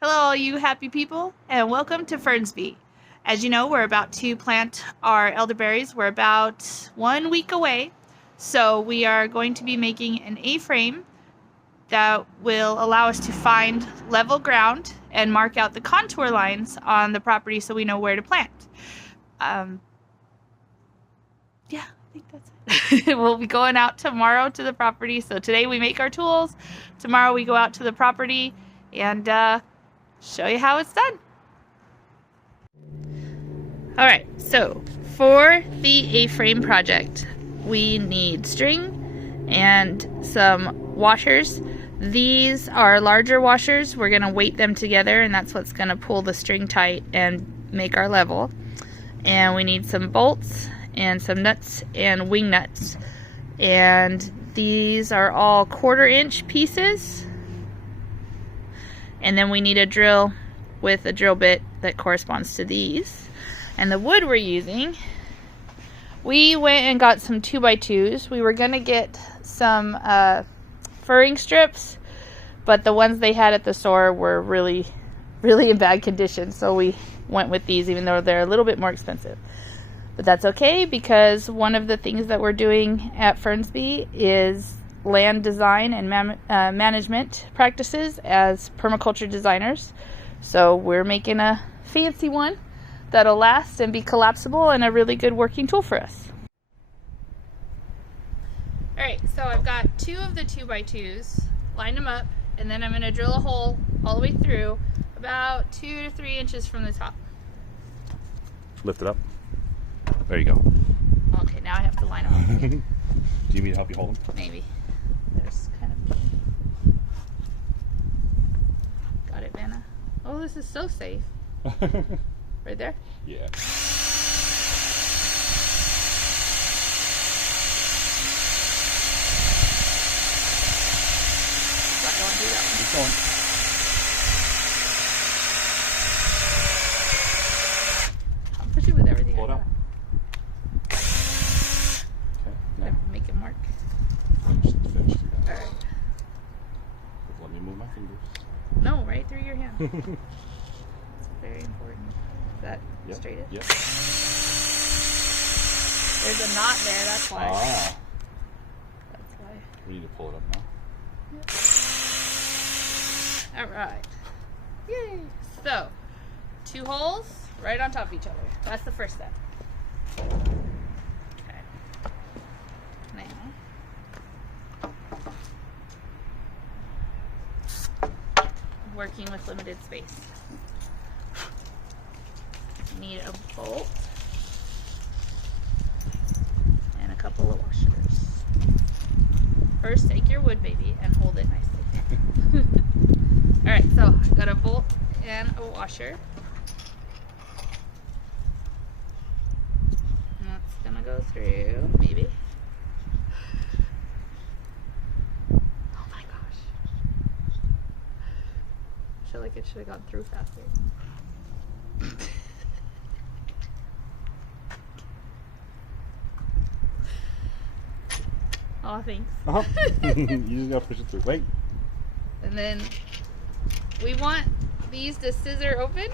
Hello, all you happy people, and welcome to Fernsby. As you know, we're about to plant our elderberries. We're about 1 week away, so we are going to be making an A-frame that will allow us to find level ground and mark out the contour lines on the property so we know where to plant. Yeah, I think that's it. We'll be going out tomorrow to the property. So today we make our tools. Tomorrow we go out to the property and show you how it's done. All right, so for the A-frame project, we need string and some washers. These are larger washers. We're gonna weight them together, and that's what's gonna pull the string tight and make our level. And we need some bolts and some nuts and wing nuts. And these are all 1/4-inch pieces. And then we need a drill with a drill bit that corresponds to these. And the wood we're using, we went and got some 2x2s. We were gonna get some furring strips, but the ones they had at the store were really in bad condition, so we went with these, even though they're a little bit more expensive. But that's okay, because one of the things that we're doing at Fernsby is land design and management practices as permaculture designers. So we're making a fancy one that'll last and be collapsible and a really good working tool for us. Alright, so I've got 2 of the 2x2s, lined them up, and then I'm going to drill a hole all the way through about 2 to 3 inches from the top. Lift it up. There you go. Okay, now I have to line them up. Do you need me to help you hold them? Maybe. There's kind of... Got it, Vanna. Oh, this is so safe. Right there? Yeah. I don't want to do that one. Keep going. I'll push it with everything. Pull it out. Okay. Now. Make it mark. Finish through that. Alright. Let me move my fingers. No, right through your hand. It's very important. Is that straight? Yep. There's a knot there, that's why. Ah. That's why. We need to pull it up now. Alright. Yay! So, 2 holes right on top of each other. That's the first step. Okay. Now, working with limited space. Need a bolt and a couple of washers. First, take your wood, baby, and hold it nicely. Alright, so I've got a bolt and a washer. And that's gonna go through, maybe. Oh my gosh. I feel like it should have gone through faster. Oh, thanks. You just gotta push it through. Wait. And then we want these to scissor open.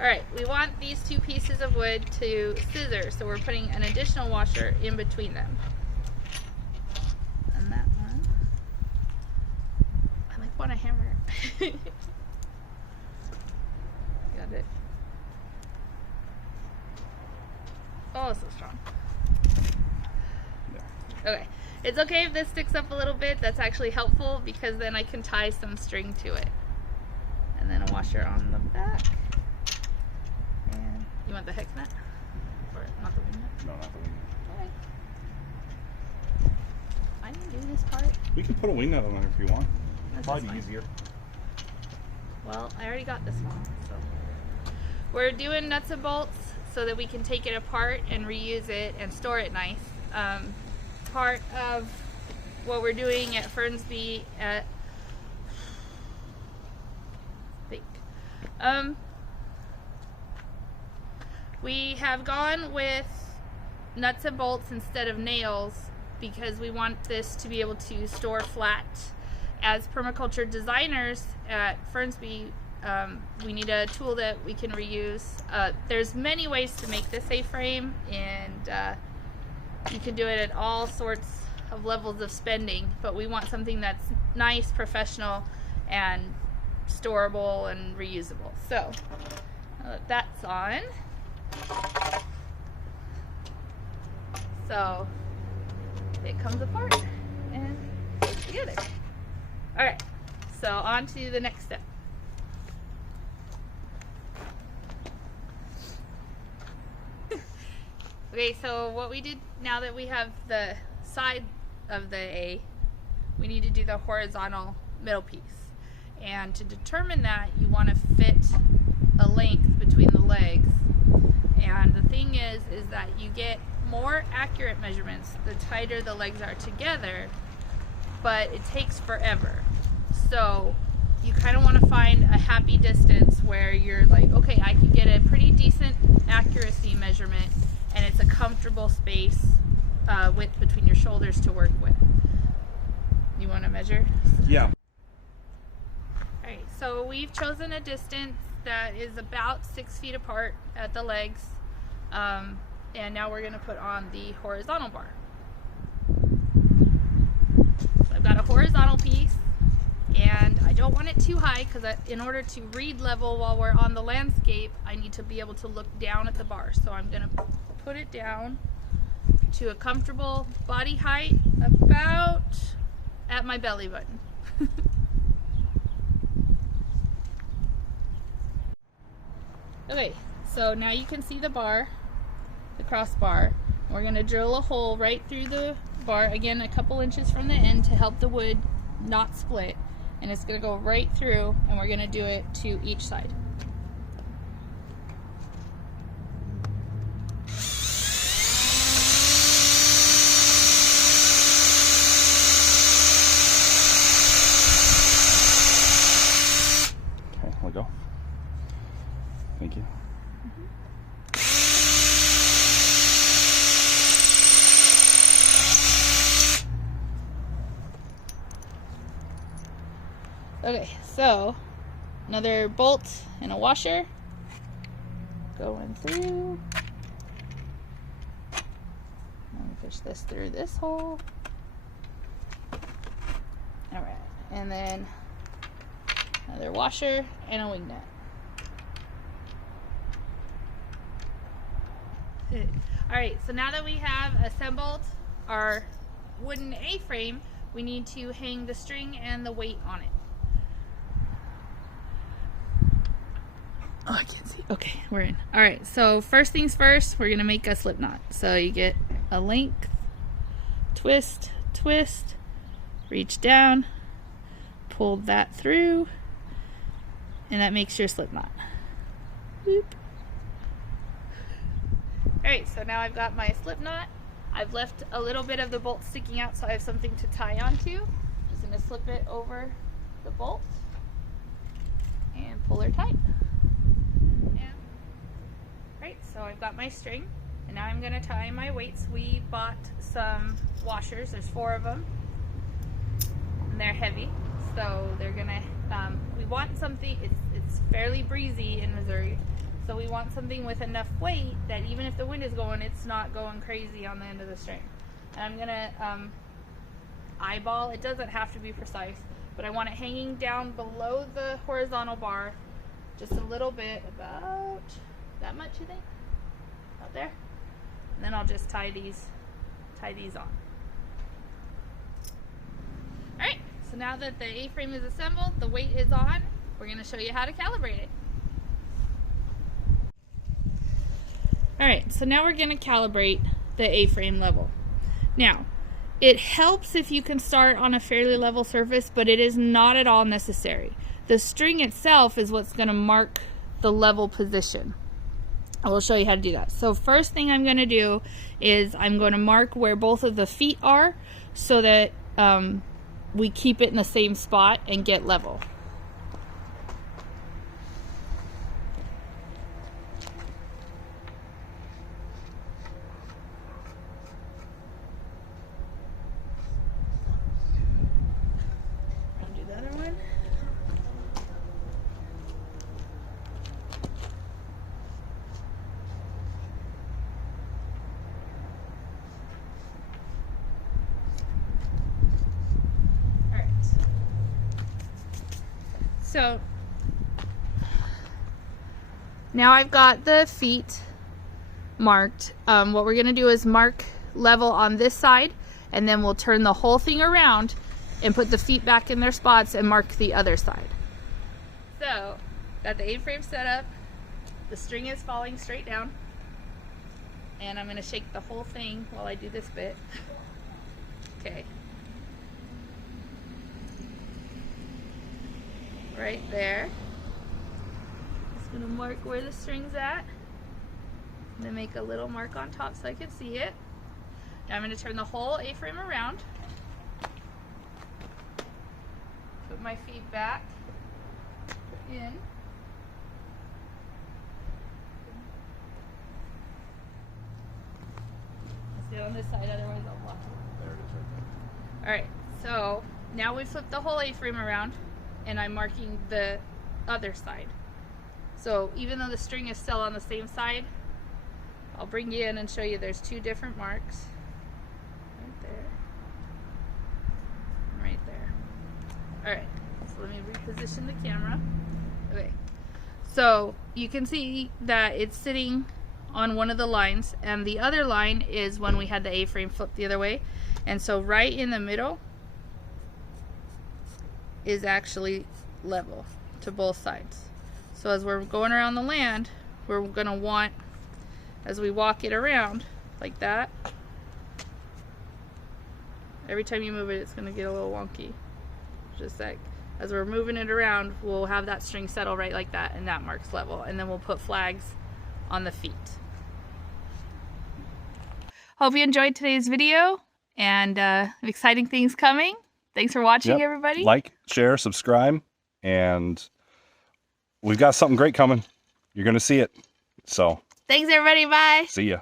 Alright, we want these 2 pieces of wood to scissor, so we're putting an additional washer in between them. And that one, I like want to hammer it. Got it. Oh, it's so strong. Okay, it's okay if this sticks up a little bit. That's actually helpful because then I can tie some string to it. And then a washer on the back. And you want the hex nut? Or not the wing nut? No, not the wing nut. Okay. I didn't do this part. We can put a wing nut on there if you want. That's Probably fine. easier. Well, I already got this one, so. We're doing nuts and bolts so that we can take it apart and reuse it and store it nice. Part of what we're doing at Fernsby at we have gone with nuts and bolts instead of nails because we want this to be able to store flat as permaculture designers at Fernsby, we need a tool that we can reuse. There's many ways to make this A-frame, and you can do it at all sorts of levels of spending, but we want something that's nice, professional, and storable and reusable. So that's on. So it comes apart and goes together. All right, so on to the next step. Okay, so what we did, now that we have the side of the A, we need to do the horizontal middle piece. And to determine that, you want to fit a length between the legs. And the thing is that you get more accurate measurements the tighter the legs are together, but it takes forever. So you kind of want to find a happy distance where you're like, okay, I can get a pretty decent accuracy measurement, and it's a comfortable space width between your shoulders to work with. You want to measure? Yeah. Alright, so we've chosen a distance that is about 6 feet apart at the legs, and now we're going to put on the horizontal bar. So I've got a horizontal piece, and I don't want it too high because in order to read level while we're on the landscape, I need to be able to look down at the bar. So I'm going to put it down to a comfortable body height about at my belly button. Okay, so now you can see the bar, the crossbar. We're going to drill a hole right through the bar, again a couple inches from the end to help the wood not split. And it's going to go right through, and we're going to do it to each side. Okay, let go. Thank you. Okay, so another bolt and a washer going through. Let me push this through this hole. All right, and then another washer and a wing nut. All right, so now that we have assembled our wooden A-frame, we need to hang the string and the weight on it. Oh, I can't see. Okay, we're in. All right, so first things first, we're gonna make a slip knot. So you get a length, twist, twist, reach down, pull that through, and that makes your slip knot. Boop. All right, so now I've got my slip knot. I've left a little bit of the bolt sticking out so I have something to tie onto. Just gonna slip it over the bolt and pull her tight. Right, so I've got my string, and now I'm gonna tie my weights. We bought some washers, there's 4 of them, and they're heavy, so they're gonna, we want something, it's fairly breezy in Missouri, so we want something with enough weight that even if the wind is going, it's not going crazy on the end of the string. And I'm gonna eyeball, it doesn't have to be precise, but I want it hanging down below the horizontal bar just a little bit, about that much, you think? Out there? And then I'll just tie these on. Alright, so now that the A-frame is assembled, the weight is on, we're going to show you how to calibrate it. Alright, so now we're going to calibrate the A-frame level. Now, it helps if you can start on a fairly level surface, but it is not at all necessary. The string itself is what's going to mark the level position. I will show you how to do that. So first thing I'm going to do is I'm going to mark where both of the feet are so that we keep it in the same spot and get level. So now I've got the feet marked. What we're gonna do is mark level on this side, and then we'll turn the whole thing around and put the feet back in their spots and mark the other side. So, got the A-frame set up. The string is falling straight down. And I'm gonna shake the whole thing while I do this bit. Okay. Right there. Just gonna mark where the string's at. I'm gonna make a little mark on top so I can see it. Now I'm gonna turn the whole A-frame around. Put my feet back in. I'll stay on this side, otherwise I'll block it. There it is right there. Alright, so now we flip the whole A-frame around, and I'm marking the other side. So even though the string is still on the same side, I'll bring you in and show you there's two different marks. Right there. Right there. Alright, so let me reposition the camera. Okay, so you can see that it's sitting on one of the lines, and the other line is when we had the A-frame flipped the other way. And so right in the middle is actually level to both sides. So as we're going around the land, we're gonna want, as we walk it around like that, every time you move it, it's gonna get a little wonky. Just like, as we're moving it around, we'll have that string settle right like that, and that marks level. And then we'll put flags on the feet. Hope you enjoyed today's video, and exciting things coming. Thanks for watching, everybody. Like, share, subscribe, and we've got something great coming. You're going to see it. So, thanks, everybody. Bye. See ya.